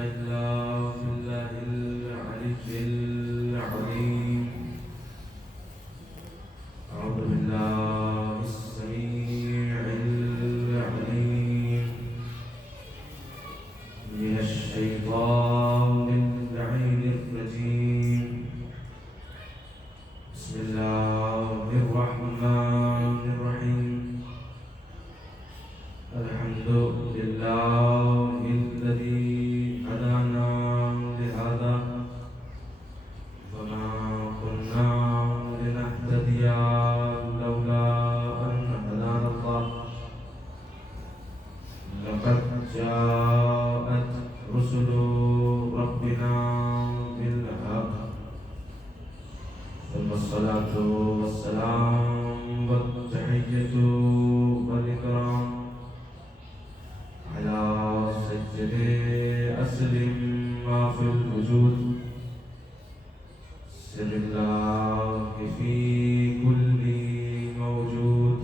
إلا بالله العلي العظيم. أعوذ بالله السميع العليم من الشيطان اللعين الرجيم. بسم الله الرحمن الرحيم. الحمد لله الذي هدانا لهذا وما كنا لنهتدي لولا أن هدانا الله. لقد جاءت رسل ربنا بالحق ثم الصلاة والسلام والتحية والإكرام على سيد أسلم ما في الوجود سر الله في كل موجود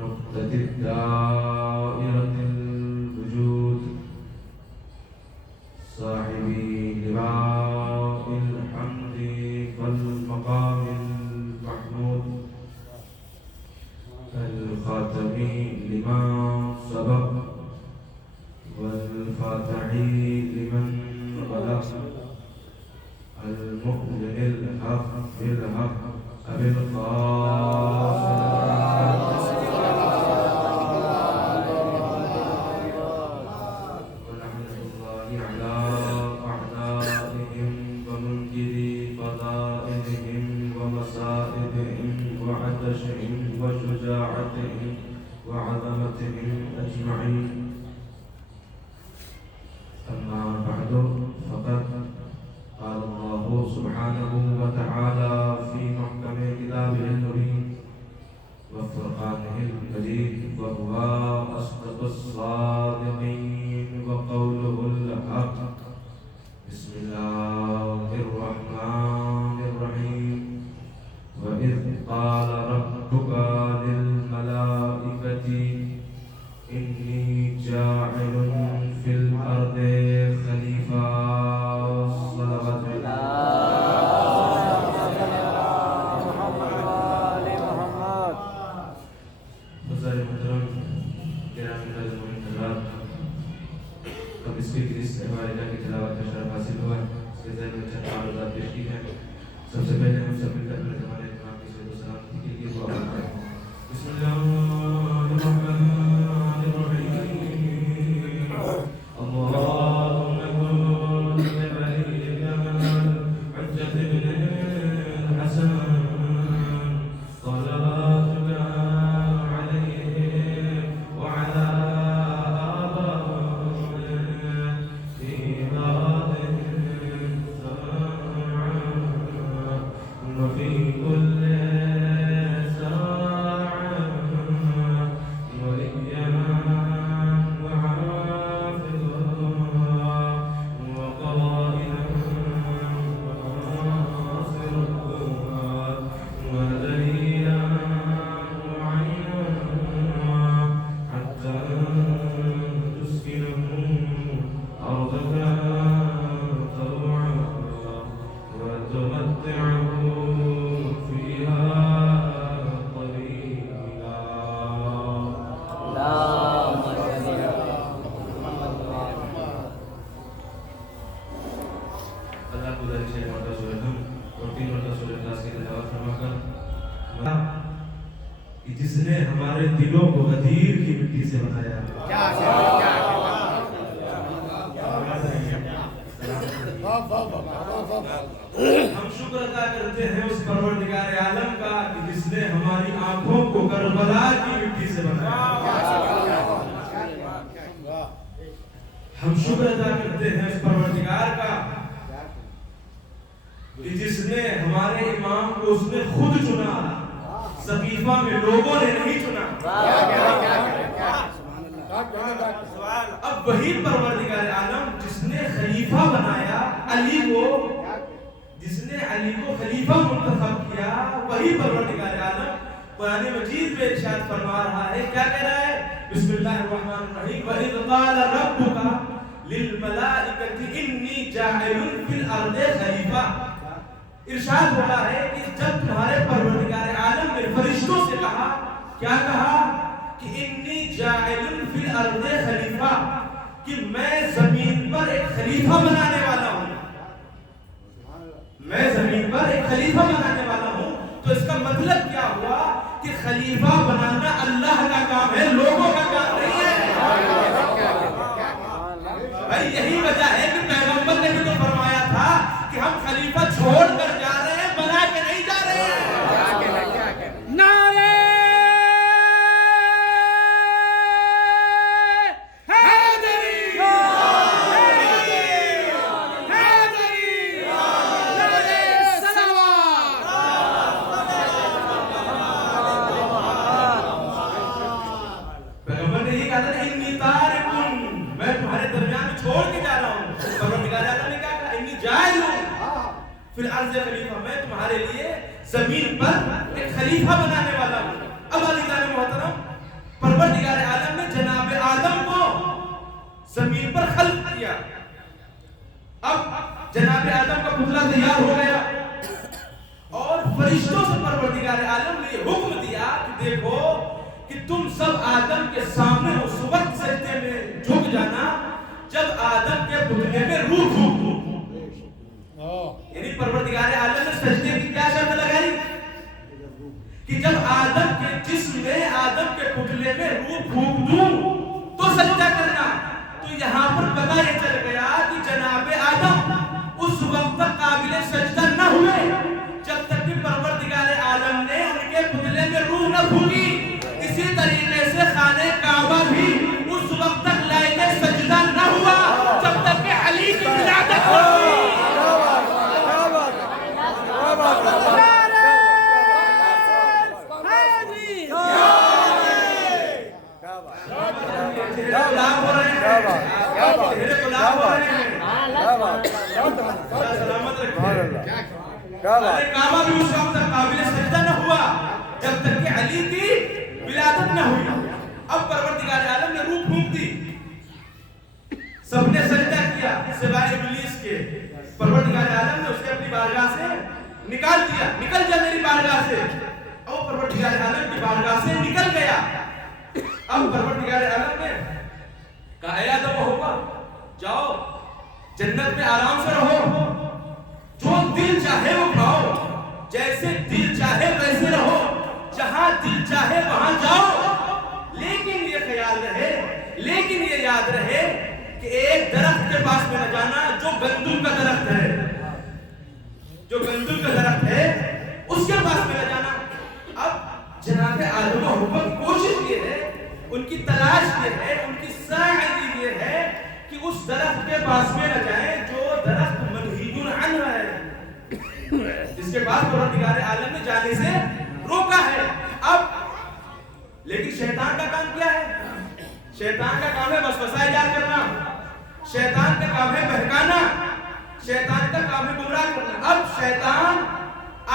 نقطة الدائرة الوجود صاحب لواء الحمد والمقام المحمود الخاتم لما سبق والفاتح لمن غلق المؤمن الحق بالحق أبي القاسم ولعنة الله على أعدائهم ومنكر فضائلهم ومصائبهم وعطشهم وشجاعتهم وعظمتهم أجمعين. أما بعد فقد قال الله سبحانه وتعالى في محكم كتابه المبين وفرقانه المجيد وهو أصدق الصادقين وقوله الحق. بسم الله الرحمن الرحيم. وإذ قال ربك للملائكة إني جاعل في الأرض خليفة. صلوات حضرات محترم گرامی ناظرین حضرات، اب اس کی ہمارے کی تلاوت کا شرف حاصل ہوا ہے. اس کے ذہن میں چند معلومات پیش کی ہیں. سب سے پہلے ہم سب مل کر اپنے زمانے امام کی صحت و سلامتی کے لیے دعا کرتے ہیں. بسم اللہ الرحمن الرحیم. اللهم كن لولينا حجة بن الحسن صلواتك عليه وعلى آبائه في هذه الساعة وفي كل ساعة وليا وحافظا وقائدا وناصرا ودليلا وعينا حتى تسكنه أرضك طوعا وتمتعه فيها قليلا. اللہ کو در 6 مرتبہ سورۃ نم اور 3 مرتبہ سورۃ اخلاص کی تلاوت فرما کر کہ جس نے ہمارے دلوں کو غدیر کی مٹی سے بنایا. ہم شکر ادا کرتے ہیں اس پروردگار عالم کا کہ جس نے ہماری آنکھوں کو کربلا کی مٹی سے بنایا. ہم شکر ادا کرتے ہیں اس پروردگار کا کہ جس نے ہمارے امام کو اس نے خود چنا. سقیفہ میں لوگوں نے نہیں چنا. اب وہی پروردگار عالم جس نے خلیفہ بنایا علی کو، جس نے علی کو خلیفہ منتخب کیا، وہی پروردگار عالم قرآن مجید میں ارشاد فرما رہا ہے. کیا کہہ رہا ہے؟ بسم اللہ الرحمن الرحیم. وَإِذْ قَالَ رَبُّكَ للملائکۃ انی جاعل فی الارض خلیفہ. ارشاد ہو رہا ہے کہ جب تمہارے پروردگار عالم نے فرشتوں سے کہا، کیا کہا کہ انی جاعل فی الارض خلیفہ، کہ میں زمین پر ایک خلیفہ بنانے والا ہوں، میں زمین پر ایک خلیفہ بنانے والا ہوں. تو اس کا مطلب کیا ہوا کہ خلیفہ بنانا اللہ کا کام ہے، لوگوں کا کام نہیں ہے. بھائی یہی وجہ ہے کہ پیغمبر نے بھی تو فرمایا تھا کہ ہم خلیفہ چھوڑ کر جا رہے ہیں، بنا کے نہیں جا رہے ہیں. پھر عرض خلیفہ، میں تمہارے لیے زمین پر ایک خلیفہ بنانے والا ہوں. اب عزیزان محترم، پروردگار عالم نے جناب آدم کو زمین پر خلق کیا. اب جناب آدم کا پتلا تیار ہو گیا اور فرشتوں سے پروردگار عالم نے یہ حکم دیا کہ دیکھو کہ تم سب آدم کے سامنے اس وقت سجدے میں جھک جانا جب آدم کے پتلے میں روح پھونک دو. یعنی پروردگار عالم نے سجدے کی کیا شرط لگائی کہ جب آدم کے جسم میں، آدم کے پتلے میں روح پھونک دوں تو سجدہ کرنا. تو یہاں پر پتہ یہ چل گیا کہ جناب آدم اس وقت تک قابل سجدہ نہ ہوئے جب تک کہ پروردگار عالم نے ان کے پتلے میں روح نہ پھونکی. اسی طریقے سے خانہ کعبہ بھی اس وقت تک لائق سجدہ نہ ہوا جب تک کہ علی کی ولادت ہوئی. کعبہ بھی اس وقت تک قابل سجدہ نہ ہوا جب تک کہ علی کی ولادت نہ ہوئی. اب پروردگار عالم نے روح پھونک دی، سب نے سجدہ کیا سوائے ابلیس کے. پروردگار عالم نے اسے اپنی بارگاہ سے نکال دیا، نکل جا میری بارگاہ سے. اور پروردگار عالم کی بارگاہ سے نکل گیا. اب پروردگار عالم نے کہا اے آدم و حوا، جاؤ جنت میں آرام سے رہو، جو دل چاہے وہ کھاؤ، جیسے دل چاہے ویسے رہو، جہاں دل چاہے وہاں جاؤ. لیکن یہ خیال رہے، لیکن یہ یاد رہے کہ ایک درخت کے پاس میں نہ جانا جو گندم کا درخت ہے، جو گندم کا درخت ہے اس کے پاس میں نہ جانا. اب جناب آدم و حوا کی کوشش یہ ہے، ان کی تلاش یہ ہے، ان کی سعی یہ ہے کہ اس درخت کے پاس میں نہ جائیں جو درخت منہی عنہ ہے، جس کے بعد پروردگار عالم نے جانے سے روکا ہے. اب لیکن شیطان کا کام کیا ہے؟ شیطان کا کام ہے وسوسہ ایجاد کرنا، شیطان کا کام ہے بہکانا، شیطان کا کام ہے گمراہ کرنا. اب شیطان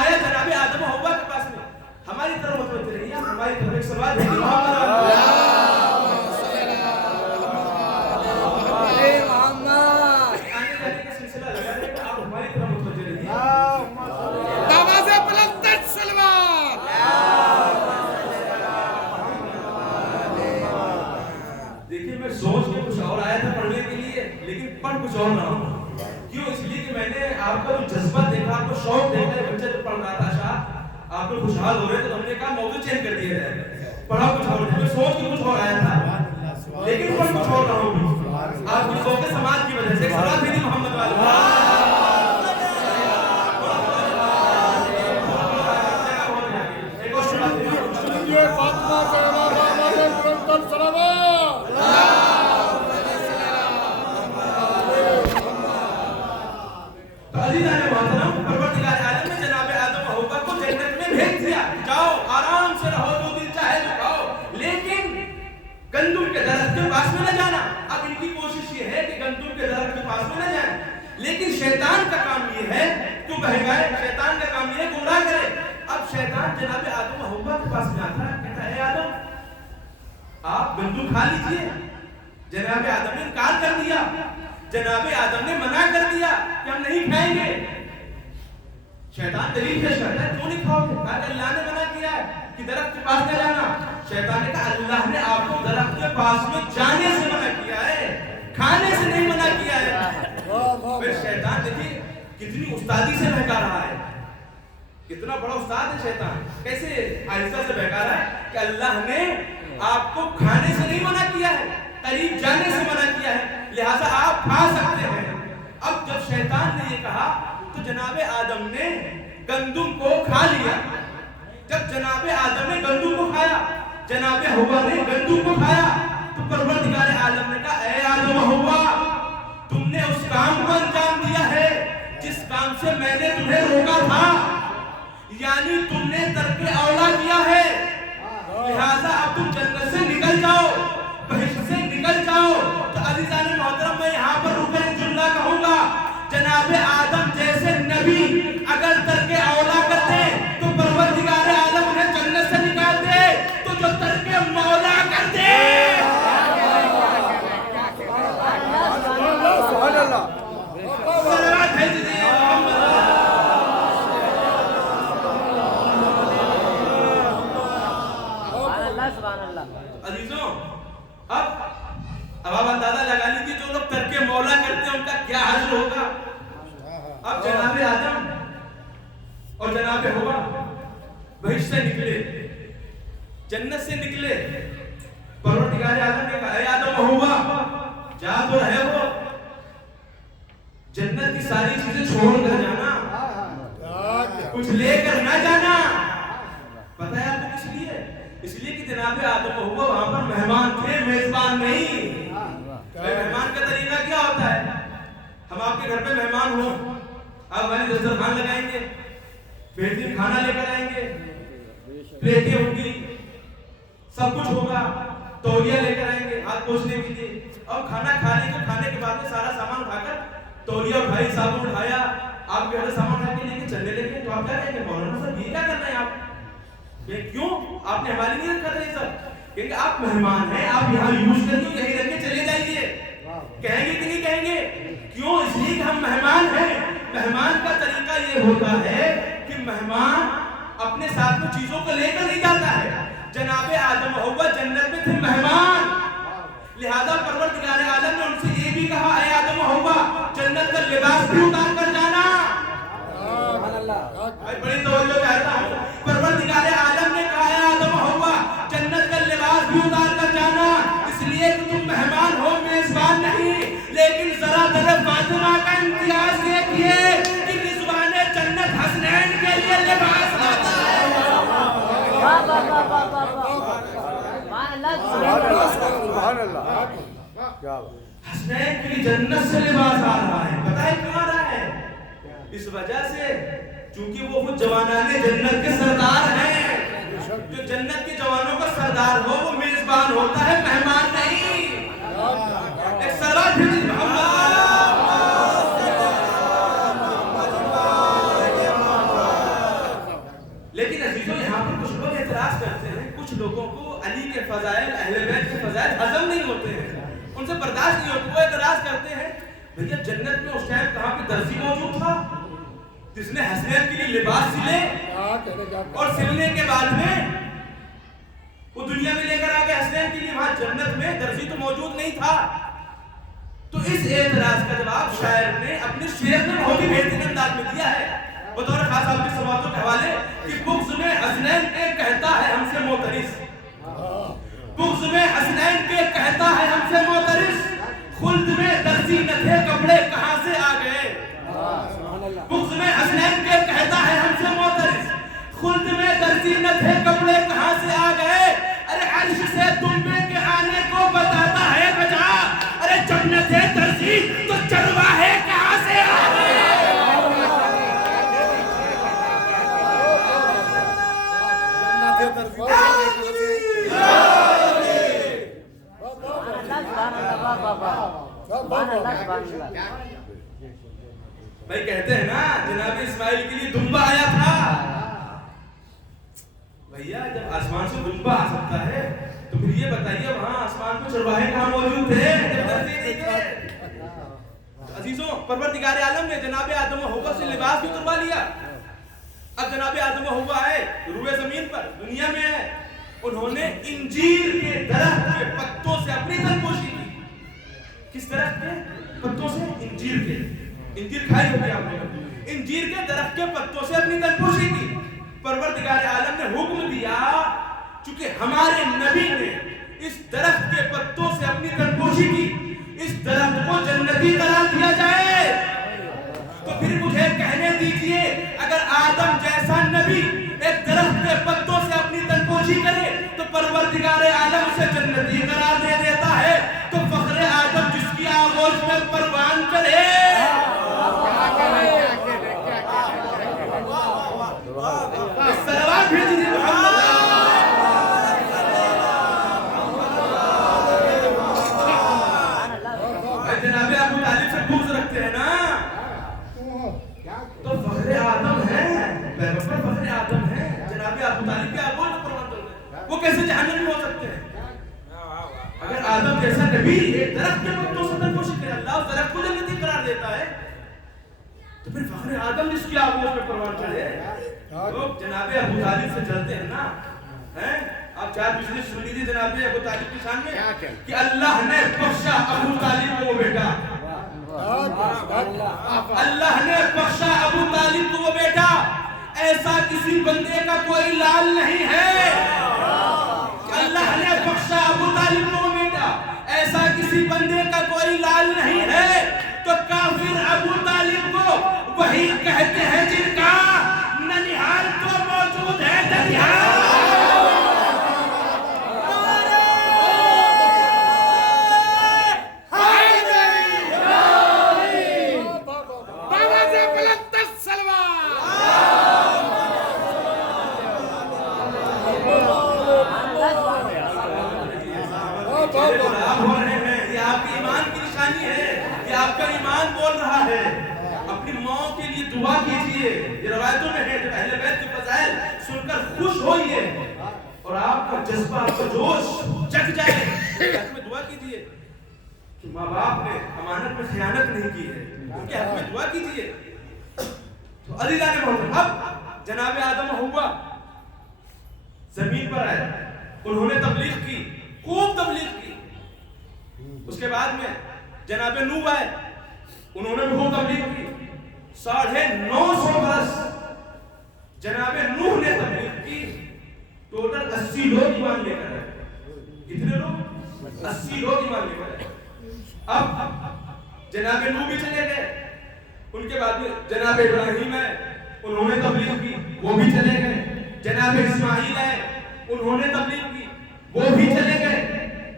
آیا جناب آدم و حوا کے پاس میں، ہماری طرف متوجہ رہیے، ہماری طرف ایک سوال ہے کہ کچھ اور نہ ہو. کیوں؟ اس لیے کہ میں نے آپ کا جو جذبہ دیکھا، آپ کو شوق دیکھا، بچہ جو پڑھ رہا تھا شاہ آپ کو خوشحال ہو رہے تو ہم نے کہا موضوع چینج کر دیا جائے. پڑھا کچھ اور، میں سوچ کے کچھ اور آیا تھا لیکن پڑھ کچھ اور نہ ہو. آپ کی ذوق سماج کی وجہ سے ایک سوال بھی محمد والا گندم کے درخت کے پاس میں نہ جانا. اب ان کی کوشش یہ ہے کہ گندم کے درخت کے پاس میں نہ جائیں، لیکن شیطان کا کام یہ ہے کہ بہکائے، شیطان کا کام یہ ہے گمراہ کرے. اب شیطان جناب آدم و حوا کے پاس میں آتا ہے، کہتا ہے اے آدم آپ گندم کھا لیجئے. جناب آدم نے انکار کر دیا. جناب آدم نے منع کر دیا کہ ہم نہیں کھائیں گے. شیطان دلیل پیش کرتا ہے کیوں نہیں کھاؤ گے؟ کہا کہ اللہ نے منع کیا ہے کہ درخت کے پاس نہ جانا. شیطان نے کہا اللہ نے آپ کو درخت کے پاس میں جانے سے منع کیا ہے, کھانے سے نہیں منع کیا ہے. پھر شیطان دیکھیے کتنی استادی سے بہکا رہا ہے, کتنا بڑا استاد ہے شیطان. کیسے آہستہ سے بہکا رہا ہے کہ اللہ نے آپ کو کھانے سے نہیں منع کیا ہے, قریب جانے سے منع کیا ہے, لہٰذا آپ کھا سکتے ہیں. اب جب شیطان نے یہ کہا تو جناب آدم نے گندم کو کھا لیا. جب جناب آدم نے گندم کو کھایا, جناب حوا نے گندم کو کھایا, تو پروردگار عالم نے کہا اے آدم و حوا, تم نے اس کام کو انجام دیا ہے جس کام سے میں نے تمہیں روکا تھا, یعنی تم نے ترک اولا کیا ہے, لہذا اب تم جنت سے نکل جاؤ, بہشت سے نکل جاؤ. تو عزیزان محترم میں یہاں پر رک کر جملہ کہوں گا, جناب آدم جیسے نبی اگر ترک اولا کرتے تو پروردگار عالم انہیں جنت سے نکال دے, تو جو ترک مولا کرتے صلوات بھیج دیے محمد. عزیزوں اب آپ اندازہ لگا لیجیے جو لوگ ترک مولا کرتے ہیں ان کا کیا حشر ہوگا. اب جناب آدم اور جناب حوا بہشت سے نکلے, جنت سے نکلے. پروردگار عالم نے کہا اے آدم و حوا جا تو رہے ہو, جنت کی ساری چیزیں چھوڑ کر جانا, کچھ لے کر نہ جانا. پتہ ہے آپ کو کس لیے؟ اس لیے کہ جناب آدم و حوا وہاں پر مہمان تھے, میزبان نہیں. مہمان کا طریقہ کیا ہوتا ہے؟ ہم آپ کے گھر پہ مہمان ہوں, آپ ہماری دسترخوان لگائیں گے, بہترین کھانا لے کر آئیں گے, پلیٹیں ہوں گی, سب کچھ ہوگا, تولیہ لے کر آئیں گے ہاتھ پوچھنے کے لیے, اور کھانا کھانے کے بعد میں سارا سامان اٹھا کر تولیہ اٹھائی, صابن اٹھایا, آپ کے گھر سامان اٹھا کے لے کے چلنے لگے. تو آپ کیا کہیں گے مولانا صاحب یہ کیا کرنا ہے آپ, کیوں آپ نے ہماری نہیں رکھا تھا یہ سب, کیونکہ آپ مہمان ہیں, آپ یہاں یوز کر کے یہیں رکھ کے چلے جائیے. کہیں گے کہ نہیں کہیں گے؟ کیوں؟ اس لیے کہ ہم مہمان ہیں. مہمان کا طریقہ یہ ہوتا ہے کہ مہمان اپنے ساتھ میں چیزوں کو لے کر نہیں جاتا ہے. جناب آدم و حوا جنت میں تھے مہمان, لہذا پروردگار عالم نے ان سے یہ بھی کہا اے آدم و حوا جنت کا لباس بھی اتار کر جانا. بڑی توجہ چاہتا ہوں. پروردگار عالم نے کہا اے آدم و حوا جنت کا لباس بھی اتار کر جانا, اس لیے کہ تم مہمان ہو, میزبان نہیں. لیکن ذرا در فاطمہ کا امتیاز دیکھیے کہ رضوان جنت حسنین کے لیے لباس لاتا ہے. حسنین کے لیے جنت سے لباس آ رہا ہے. پتہ ہے کیوں آ رہا ہے؟ اس وجہ سے چونکہ وہ خود جوانان جنت کے سردار ہیں. جو جنت کے جوانوں کا سردار ہو وہ میزبان ہوتا ہے, مہمان نہیں. ایک صلوات بھیجیے محمد. لیکن عزیزوں یہاں پر کچھ لوگ اعتراض کرتے ہیں, کچھ لوگوں کو علی کے فضائل, اہل بیت کے فضائل ہضم نہیں ہوتے ہیں, ان سے برداشت نہیں ہوتے. وہ اعتراض کرتے ہیں بھیا جنت میں اس ٹائم کہاں پہ درزی موجود تھا جس نے حسنین کے لیے لباس سلے, اور سلنے کے بعد میں وہ دنیا میں لے کر آ گئے حسنین کے لیے. وہاں جنت میں درزی تو موجود نہیں تھا. تو اس اعتراض کا جواب شاعر نے اپنے شعر میں بہت ہی بہترین انداز میں دیا ہے, بطور خاص آپ کی سوالوں کے حوالے کہ بغض میں حسنین کے کہتا ہے ہم سے معترض, بغض میں حسنین کے کہتا ہے ہم سے معترض, خلد میں درزی نہ تھے کپڑے کہاں سے آ گئے. بغض میں حسنین کے کہتا ہے ہم سے معترض, خلد میں درزی نہ تھے کپڑے کہاں سے آ گئے. ارے عرش سے دمبے کے آنے کو بتاتا ہے بجا, ارے جب نہ تھے درزی تو چرواہے کہاں سے آ گئے. بھائی کہتے ہیں نا جناب اسماعیل کے لیے دمبا آیا تھا. بھیا جب آسمان سے دمبا آ سکتا ہے تو پھر یہ بتائیے وہاں آسمان میں چرواہے کہاں موجود تھے جب درزی نہیں تھے. عزیزوں پروردگار عالم نے جناب آدم و حوا سے لباس بھی اتروا لیا. اب جناب آدم و حوا آئے روئے زمین پر دنیا میں ہے, انہوں نے انجیر کے درخت کے پتوں سے اپنی تنپوشی کی. کس درخت کے پتوں سے؟ انجیر کے. انجیر کھائی ہوگی آپ نے. انجیر کے درخت کے پتوں سے اپنی تنپوشی کی. پروردگار عالم نے حکم دیا چونکہ ہمارے نبی نے اس درخت کے پتوں سے اپنی تنپوشی کی, اس درخت کو جنتی قرار دیا جائے. تو پھر مجھے کہنے دیجئے اگر آدم جیسا نبی ایک درخت کے پتوں سے اپنی تنپوشی کرے تو پروردگار عالم اسے جنتی قرار دے دیتا ہے, تو فخر آدم جس کی آغوش میں پروان چڑھے. سلوات بھیج دیجیے محمد. جناب ابو طالب سے بغض رکھتے ہیں نا, تو فخر آدم ہے, پیغمبر فخر آدم ہے. جناب ابو طالب کے آغوش میں پروان چڑھ گئے, وہ کیسے جہنمی ہو سکتے ہیں؟ اگر آدم جیسا نبی ایک درخت کے پتوں سے تنپوشی کرے, اللہ اس درخت کو جنتی قرار دیتا ہے, تو پھر فخر آدم جس کی آغوش میں پروان چڑھے. لوگ جناب ابو طالب سے جلتے ہیں نا. آپ چار پچھلی سن لیجیے جناب ابو طالب کی شان میں کہ اللہ نے بخشا ابو طالب کو وہ بیٹا, اللہ نے بخشا ابو طالب کو وہ بیٹا, ایسا کسی بندے کا کوئی لال نہیں ہے. اللہ نے بخشا ابو طالب کو وہ بیٹا, ایسا کسی بندے کا کوئی لال نہیں ہے. تو کافر ابو طالب کو وہی کہتے ہیں جن کا ننیھال تو موجود ہے ننیھال. دعا کیجئے, یہ روایتوں میں ہے, جب اہل بیت کی فضائل سن کر خوش ہوئیے اور آپ کا جذبہ, آپ کا جوش جگ جائے. حق میں دعا کیجئے کہ ماں باپ نے امانت میں خیانت نہیں کی ہے, ان کے حق میں دعا کیجئے. تو عزیزان محترم, اب جناب آدم و حوا زمین پر آئے, انہوں نے تبلیغ کی, خوب تبلیغ کی. اس کے بعد میں جناب نوح آئے, انہوں نے بھی خوب تبلیغ کی. 950 برس جناب نوح نے تبلیغ کی. ٹوٹل 80 لوگ ایمان لے کر آئے. کتنے لوگ؟ 80 لوگ ایمان لے کر آئے. اب جناب نوح بھی چلے گئے, ان کے بعد میں جناب ابراہیم آئے, انہوں نے تبلیغ کی, وہ بھی چلے گئے. جناب اسماعیل آئے, انہوں نے تبلیغ کی, وہ بھی چلے گئے.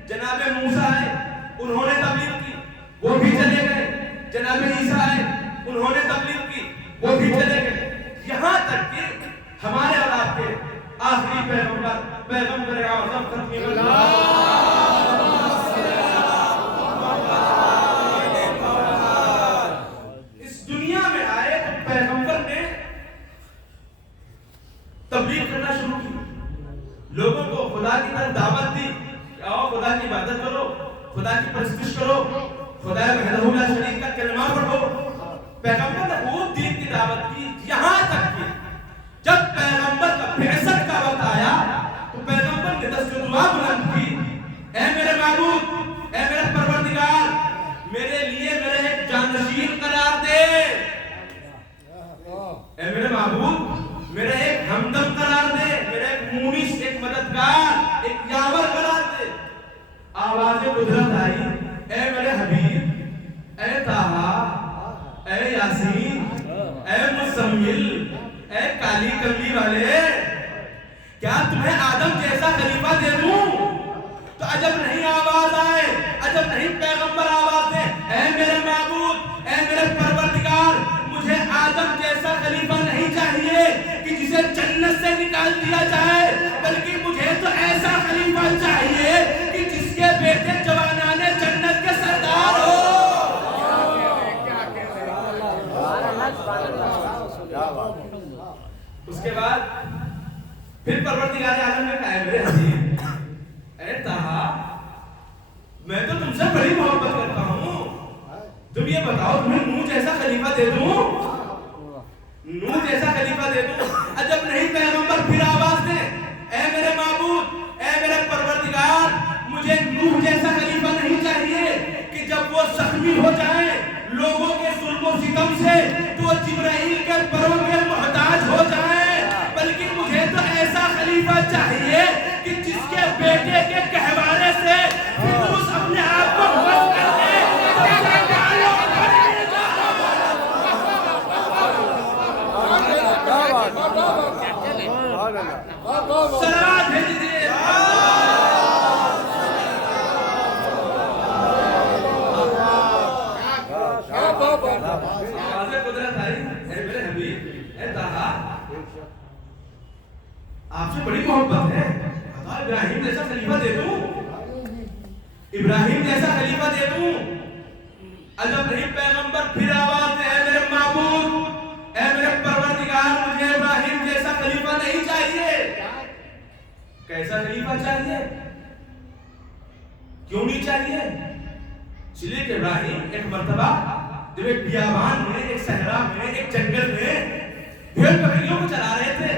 جناب موسیٰ آئے, انہوں نے تبلیغ کی, وہ بھی چلے گئے. جناب عیسیٰ آئے, انہوں نے تبلیغ کی, وہ بھی چلے گئے. یہاں تک کہ ہمارے اور آپ کے آخری پیغمبر اعظم ختم اس دنیا میں آئے تو پیغمبر نے تبلیغ کرنا شروع کی, لوگوں کو خدا کی طرف دعوت دی کہ آؤ خدا کی عبادت کرو, خدا کی پرستش کرو, خدا وحدہ لا شریک کا کلمہ پڑھو. پیغمبر نے خوب دین کی دعوت کی, یہاں تک کہ جب پیغمبر کا بعثت کا وقت آیا تو پیغمبر نے دست دعا بلند کی, اے میرے معبود, اے میرے پروردگار, میرے لیے میرے ایک جانشین قرار دے. اے میرے معبود, میرے ایک ہمدم قرار دے, میرے ایک مونس, ایک مددگار, ایک یاور قرار دے. آواز قدرت آئی, اے میرے حبیب, اے طٰہٰ, اے یاسین, اے مزمل, اے کالی کملی والے, کیا تمہیں آدم جیسا خلیفہ دے دوں؟ تو عجب نہیں آواز آئے, عجب نہیں پیغمبر آواز دے, اے میرے معبود, اے میرے پروردگار, مجھے آدم جیسا خلیفہ نہیں چاہیے کہ جسے جنت سے نکال دیا جائے, بلکہ مجھے تو ایسا خلیفہ چاہیے کہ جس کے بیٹے جوانان جنت کے سردار ہو. اس کے بعد پھر پروردگار عالم نے کہا, میرے حبیب, اے طٰہٰ, میں تو تم سے بڑی محبت کرتا ہوں, تم یہ بتاؤ تمہیں نوح جیسا خلیفہ دے دوں؟ نوح جیسا خلیفہ دے دوں؟ جب نہیں پیغمبر پھر آواز دے، اے میرے معبود، اے میرے پروردگار، مجھے نوح جیسا خلیفہ نہیں چاہیے کہ جب وہ زخمی ہو جائیں لوگوں کے ظلم و ستم سے تو جبرائیل کے پروں کے محتاج ہو جائیں، بلکہ مجھے تو ایسا خلیفہ چاہیے کہ جس کے بیٹے کے کہوانے سے فردوس اپنے آپ کو بس کر دے۔ صلوات بھیج دیجیے۔ قدرت آئی، اے میرے حبیب، اے طہا، آپ سے بڑی محبت ہے، بتاؤ ابراہیم جیسا خلیفہ دے دوں؟ ابراہیم جیسا خلیفہ دے دوں؟ جب نہیں پیغمبر پھر آواز دے، اے میرے معبود، اے میرے پروردگار، مجھے ابراہیم جیسا خلیفہ نہیں چاہیے۔ کیسا خلیفہ چاہیے؟ کیوں نہیں چاہیے؟ اس لیے کہ ابراہیم ایک مرتبہ جب ایک بیابان میں، ایک صحرا میں، ایک جنگل میں بھیڑ بکریوں کو چلا رہے تھے،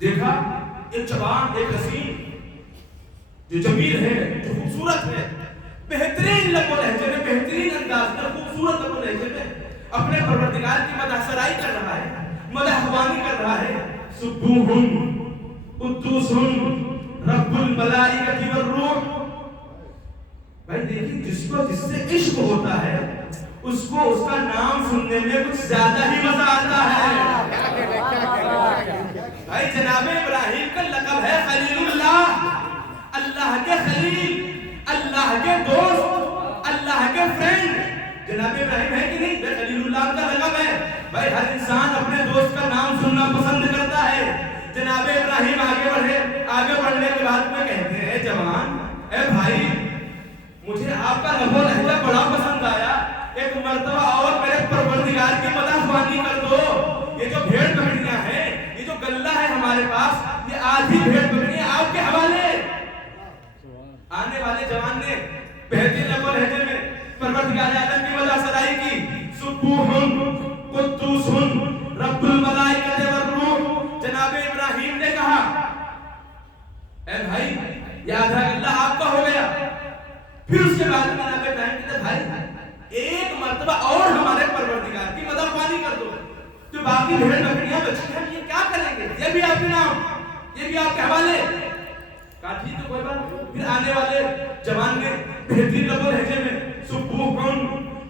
دیکھا ایک جوان، ایک حسین جو جمیل ہے، جو خوبصورت ہے، بہترین لب و لہجے میں، بہترین انداز میں، خوبصورت لب و لہجے میں اپنے پروردگار کی مدح سرائی کر رہا ہے، مدح خوانی کر رہا ہے۔ سبوح قدوس رب الملائکۃ والروح۔ بھائی دیکھیں، جس کو جس سے عشق ہوتا ہے اس کو اس کا نام سننے میں کچھ زیادہ ہی مزہ آتا ہے۔ بھائی جناب ابراہیم کا لقب ہے خلیل اللہ، اللہ کے خلیل، اللہ کے دوست، اللہ کے فرینڈ۔ جناب ابراہیم ہے کہ نہیں؟ خلیل اللہ کا لقب ہے۔ بھائی ہر انسان اپنے دوست کا نام سننا پسند کرتا ہے۔ جناب ابراہیم آگے بڑھے، آگے بڑھنے کے بعد میں کہتے ہیں، اے جوان، اے بھائی، مجھے آپ کا لب و لہجہ بڑا پسند آیا، ایک مرتبہ اور میرے پروردگار کی مدح خوانی کر دو۔ یہ جو بھیڑ بکریاں ہیں، یہ جو غلہ ہے ہمارے پاس، یہ آدھی بھیڑ بکریاں آپ کے حوالے۔ آنے والے جوان نے بہترین لب و لہجے میں پروردگار عالم کی مدح سرائی کی۔ سبوح قدوس رب الملائکۃ والروح۔ جناب ابراہیم نے کہا، اے بھائی یہ آدھا غلہ آپ کا ہو گیا۔ پھر اس کے بعد جناب ابراہیم کہتے ہیں، بھائی ایک مرتبہ اور ہمارے پروردگار کی مدح خوانی کر دو، جو باقی بھیڑ بکریاں بچی ہیں یہ کیا کریں گے؟ یہ بھی آپ کے نام، یہ بھی آپ کے حوالے۔ کہا ٹھیک ہے کوئی بات۔ پھر آنے والے جوان نے بہترین لب و لہجے میں سبوح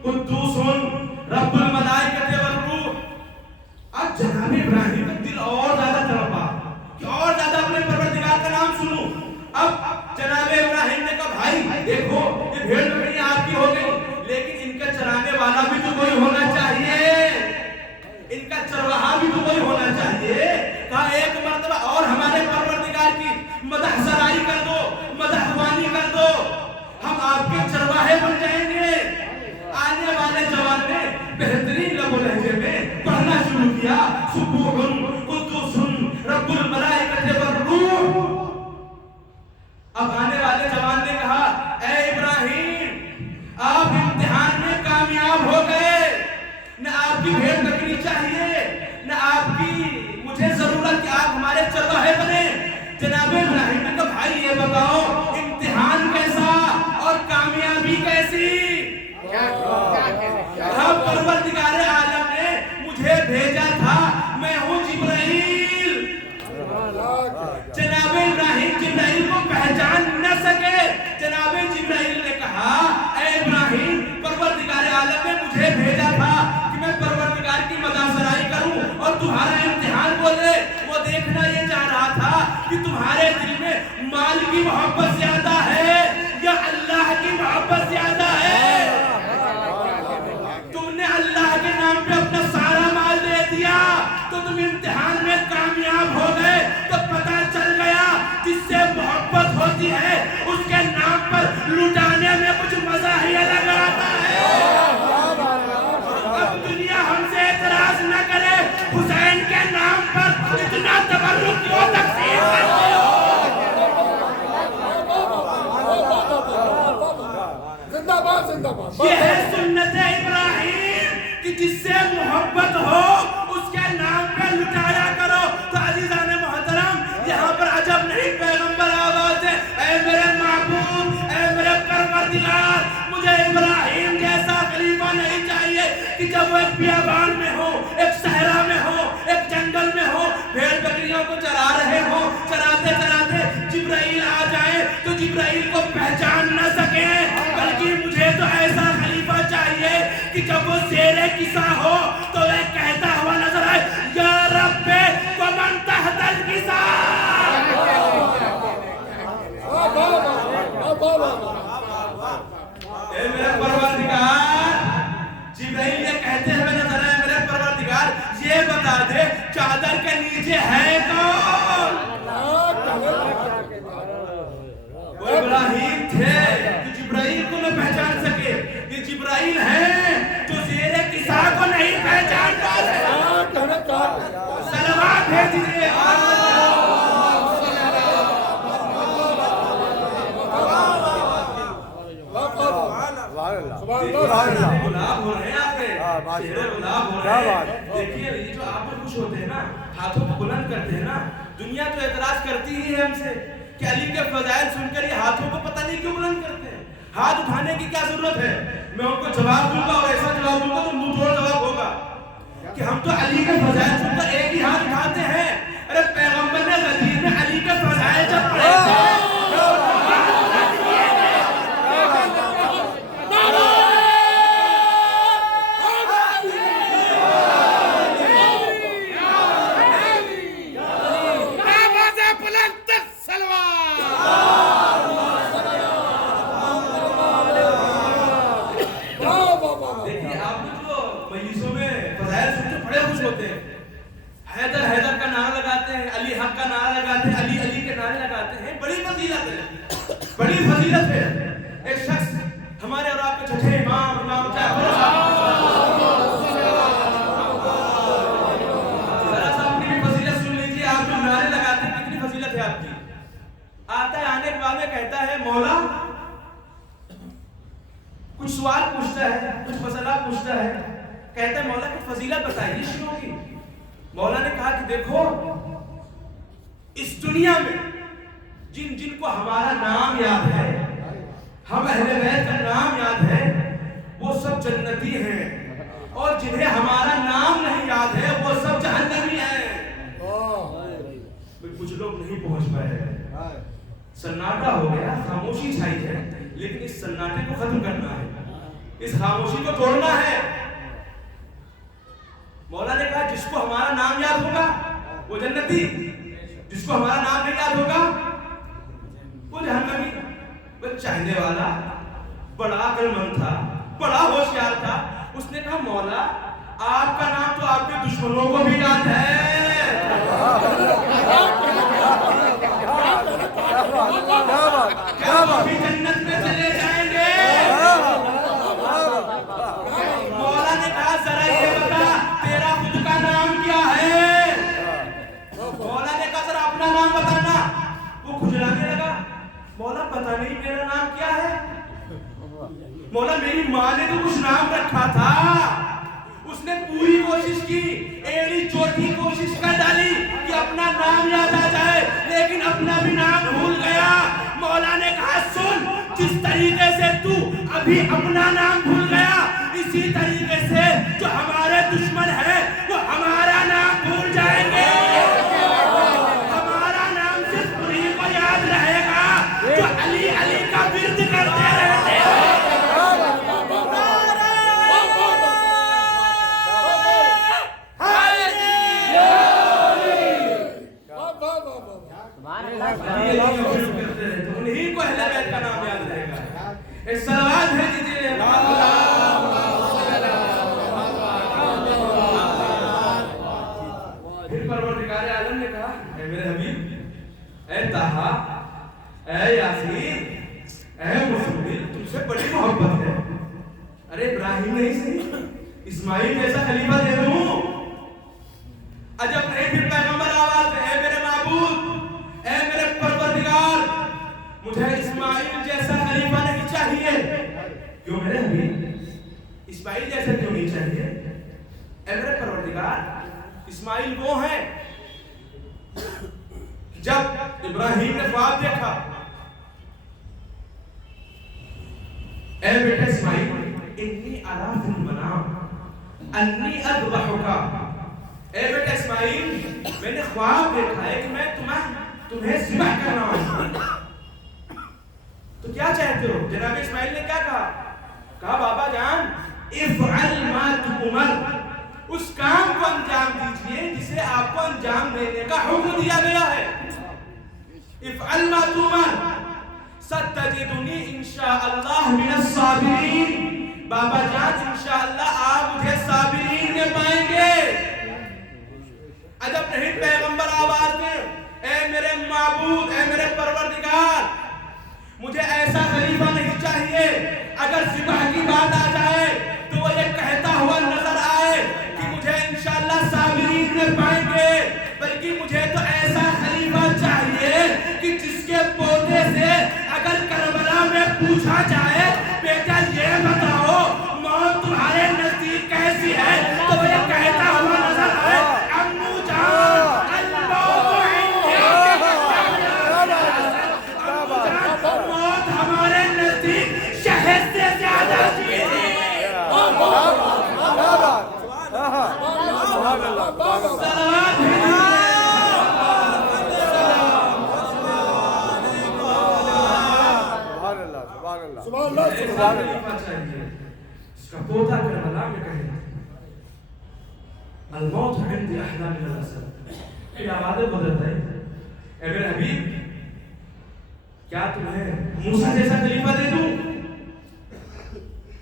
قدوس رب الملائکۃ والروح۔ اب جناب ابراہیم کا دل اور زیادہ تڑپا کہ اور زیادہ اپنے پروردگار کا نام سنوں۔ اب جناب ابراہیم نے کہا، بھائی دیکھو یہ بھیڑ بکریاں آپ کی ہو گئی، لیکن ان کا چرانے والا بھی تو کوئی ہونا چاہیے، ان کا چرواہا بھی تو کوئی ہونا چاہیے۔ کہا ایک مرتبہ اور ہمارے پروردگار کی مدح سرائی کر دو، مدح خوانی کر دو، ہم آپ کے چرواہے بن جائیں گے۔ آنے والے جوان نے بہترین لب و لہجے میں پڑھنا شروع کیا، سبوح قدوس رب الملائکۃ والروح۔ اب آنے والے جوان نے کہا، اے ابراہیم، آپ امتحان میں کامیاب ہو گئے، نہ آپ کی بھیڑ بکری چاہیے، نہ آپ کی مجھے ضرورت کہ آپ ہمارے چرواہے بنے۔ جناب ابراہیم نے کہا، بھائی یہ بتاؤ امتحان کیسا اور کامیابی کیسی؟ پروردگار عالم نے مجھے بھیجا تھا، میں ہوں جبرائیل۔ جناب ابراہیم جبرائیل کو پہچان نہ سکے۔ جناب جبرائیل نے کہا، اے ابراہیم، پروردگار عالم نے مجھے بھیجا تھا کہ میں پروردگار کی مدح سرائی کروں اور تمہارا امتحان بولے۔ وہ دیکھنا یہ چاہ رہا تھا کہ تمہارے دل میں مال کی محبت زیادہ ہے یا اللہ کی محبت زیادہ ہے۔ تم نے اللہ کے نام پہ اپنا سارا مال دے دیا تو تم امتحان میں کامیاب ہو گئے، تو پتہ چل گیا جس سے محبت ہوتی ہے اس کے نام پر لٹانے میں کچھ مزہ ہی الگ آتا ہے۔ اب دنیا ہم سے اعتراض نہ کرے، حسین کے نام پر اتنا تبرک کیوں تقسیم کرتے ہو؟ جنت ابراہیم کہ جس سے محبت ہو اس کے نام پہ لٹایا کرو. تو عزیزان محترم یہاں پر عجب نہیں پیغمبر آواز ہے اے میرے معبود اے میرے پروردگار مجھے ابراہیم جیسا خلیفہ نہیں چاہیے کہ جب وہ ایک بیابان میں ہو ایک صحرا میں ہو ایک جنگل میں ہو بھیڑ بکریوں کو چرا رہے ہو چراتے چراتے جبرائیل آ جائے تو جبرائیل کو پہچان نہ سکے بلکہ مجھے تو ایسا خلیفہ چاہیے کہ جب وہ زیر کسا ہو تو وہ کہتا ہوا نظر آئے یا رب ومن تحت الکسا. اے میرے پروردگار جبرائیل یہ کہتے ہوئے نظر آئے میرے پروردگار یہ بتا دے چادر کے نیچے ہے کون؟ وہ ابراہیم تھے کہ جبرائیل کو نہ پہچان سکے یہ جبرائیل ہیں جو زیر کسا کو نہیں پہچان پاتے. صلوات بھیجیے گلاب ہو رہے ہیں آپ کے چہرے گلاب ہو رہے ہیں. دیکھیے یہ جو آپ خوش ہوتے ہیں نا ہاتھوں کو بلند کرتے ہیں نا دنیا تو اعتراض کرتی ہی ہے ہم سے کہ علی کے فضائل سن کر یہ ہاتھوں کو پتہ نہیں کیوں بلند کرتے ہیں. ہاتھ اٹھانے کی کیا ضرورت ہے؟ میں ان کو جواب دوں گا اور ایسا جواب دوں گا تو منہ توڑ جواب ہوگا کہ ہم تو علی کے فضائل سن کر ایک ہی ہاتھ اٹھاتے ہیں. ارے پیغمبر نے غدیر میں علی کے فضائل جب پڑھے تھے حیدر حیدر کا نعرہ لگاتے ہیں علی حق کا نعرہ لگاتے ہیں علی علی کے نعرے لگاتے ہیں. بڑی فضیلت ہے بڑی فضیلت ہے. ایک شخص ہمارے اور آپ کے چھٹے امام جعفر ذرا سا اپنی بھی فضیلت سن لیجیے. آپ جو نعرے لگاتے ہیں کتنی فضیلت ہے آپ کی. آتا ہے آنے کے بعد میں کہتا ہے مولا کچھ سوال پوچھتا ہے کچھ مسئلہ پوچھتا ہے کہتا ہے مولا کچھ فضیلت بتائیے شروع کی. مولا نے کہا کہ دیکھو اس دنیا میں جن جن کو ہمارا نام یاد ہے ہم اہل بیت کا نام یاد ہے وہ سب جنتی ہیں اور جنہیں ہمارا نام نہیں یاد ہے وہ سب جہنمی ہیں. کچھ لوگ نہیں پہنچ پائے. سناٹا ہو گیا خاموشی چھائی ہے لیکن اس سناٹے کو ختم کرنا ہے اس خاموشی کو توڑنا ہے. مولا نے کہا جس کو ہمارا نام یاد ہوگا وہ جنتی جس کو ہمارا نام نہیں یاد ہوگا وہ جہنمی. وہ چاہنے والا بڑا عقل مند تھا بڑا ہوشیار تھا. اس نے کہا مولا آپ کا نام تو آپ کے دشمنوں کو بھی یاد ہے. کیا وہ بھی جنت میں چلے جائیں گے؟ مولا نے کہا ذرا یہ بتا تیرا خود کا نام کیا ہے؟ مولا نے کہا ذرا اپنا نام بتانا. وہ کھجلانے لگا مولا پتہ نہیں میرا نام کیا ہے. مولا میری ماں نے تو کچھ نام رکھا تھا اس نے پوری کوشش کی ایڑی چوٹھی کوشش کر ڈالی کہ اپنا نام یاد آ جائے لیکن اپنا بھی نام بھول گیا. مولا نے کہا سن جس طریقے سے تو ابھی اپنا نام بھول گیا اسی طریقے سے جو ہمارے دشمن ہیں وہ ہمارا نام بھول جائیں گے. ہمارا نام صرف انہیں کو یاد رہے گا جو علی علی کا ورد کرتے رہتے ہیں. انہیں کو اہل بیت کا نام یاد رہے گا. ایک صلوات ہے دیجیے. پھر پروردگار عالم نے کہا اے میرے حبیب اے طہا اے یاسین اے مزمل تم سے بڑی محبت ہے. ارے ابراہیم نہیں صحیح اسماعیل جیسا خلیفہ دے دوں. عجب نہیں پھر پیغمبر آواز اے میرے معبود اے میرے پروردگار مجھے اسماعیل جیسا خلیفہ نہیں چاہیے. کیوں میرے حبیب اسماعیل جیسا کیوں نہیں چاہیے؟ اے میرے پروردگار، اسماعیل وہ ہیں جب ابراہیم نے خواب دیکھا، اے بیٹا اسماعیل، انی ارا فی المنام انی اذبحک، اے بیٹا اسماعیل میں نے خواب دیکھا ہے کہ میں تمہیں ذبح کرنا ہوں، تو کیا چاہتے ہو؟ جناب اسماعیل نے کیا کہا بابا جان افعل ما تؤمر، اس کام کو انجام دیجئے جسے آپ کو انجام دینے کا حکم دیا گیا ہے. افعل ما تؤمر ستجدنی انشاءاللہ من الصابرین، بابا جان انشاءاللہ آپ مجھے صابرین میں پائیں گے. عجب نہیں پیغمبر آواز دے، اے میرے معبود، اے میرے پروردگار، مجھے ایسا خلیفہ نہیں چاہیے اگر ذبح کی بات آ جائے تو وہ یہ کہتا ہوا نظر آئے کہ مجھے انشاءاللہ صابرین میں پائیں گے، بلکہ مجھے تو ایسا خلیفہ چاہیے کہ جس کے پوتے سے اگر کربلا میں پوچھا جائے بیٹا یہ بتاؤ موت تمہارے نزدیک کیسی ہے تو وہ یہ کہتا ہوا نظر آئے امو جان موت ہمارے نزدیک شہد سے زیادہ چیز ہے. اس کا پوتا کربلا میں کہے الموت عندي احلى من الاسد، پھر آوازیں بدلتا ہے، اے میرے حبیب کیا تمہیں موسیٰ جیسا خلیفہ دے دوں؟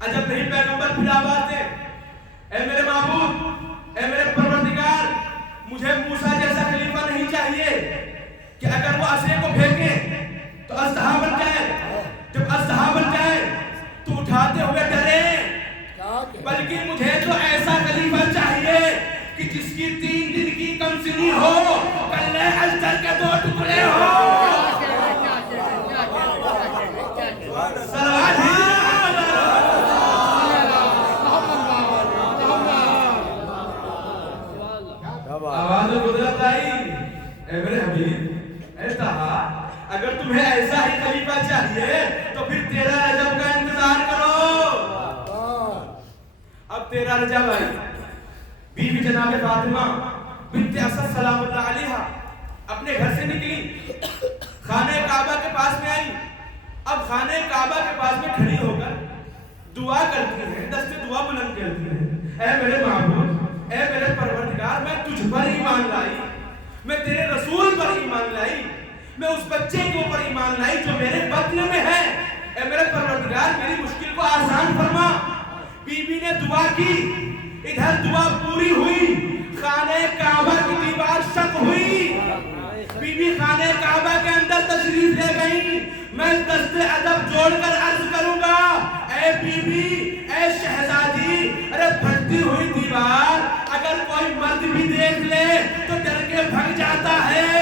عجب نہیں پیغمبر پھر آواز دے، اے میرے معبود، اے میرے پروردگار، مجھے موسیٰ جیسا خلیفہ نہیں چاہیے کہ اگر وہ عصا کو پھینکے تو اژدہا بن جائے، جب اژدہا بن جائے تو اٹھاتے ہوئے ڈرے، بلکہ مجھے تو ایسا خلیفہ چاہیے کہ جس کی 3 دن کی کمسنی ہو، کلے ازدر کے 2 ٹکڑے ہو. آواز قدرت آئی، اے میرے حبیب، اے طہا، اگر تمہیں ایسا ہی خلیفہ چاہیے تو پھر 13 رجب کا انتظار کرو. اب 13 رجب آئی، بیوی جناب فاطمہ بنت اسد سلام اللہ علیہا اپنے گھر سے نکلی، خانہ کعبہ کے پاس میں آئی. اب خانہ کعبہ کے پاس میں کھڑی ہو کر دعا کرتی ہیں، دست دعا بلند کرتی ہیں، اے میرے معبود، اے میرے پروردگار، میں تجھ پر ایمان لائی، میں تیرے رسول پر ایمان لائی، میں اس بچے کے اوپر ایمان لائی جو میرے بطن میں ہے، اے میرے پروردگار میری مشکل کو آسان فرما. بی بی نے دعا کی، ادھر دعا پوری ہوئی، خانہ کعبہ کی دیوار شق ہوئی، بی بی خانہ کعبہ کے اندر تشریف لے گئی. میں دست ادب جوڑ کر عرض کروں گا، اے بی بی، اے شہزادی، ارے پھٹتی ہوئی دیوار اگر کوئی مرد بھی دیکھ لے تو ڈر کے بھگ جاتا ہے.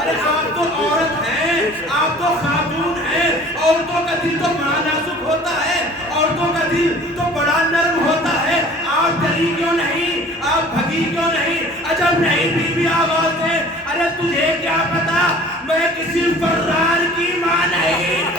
ارے آپ تو عورت ہیں، آپ تو خاتون ہیں، عورتوں کا دل تو بڑا نازک ہوتا ہے، عورتوں کا دل تو بڑا نرم ہوتا ہے. آپ ڈری کیوں نہیں، آپ بھگی کیوں نہیں؟ عجب نہیں بی بی آواز دے، ارے تجھے کیا پتا میں کسی فرار کی ماں نہیں.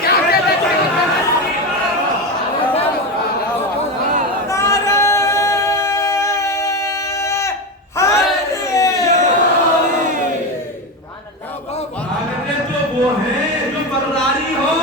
وہ ہیں جو فراری ہو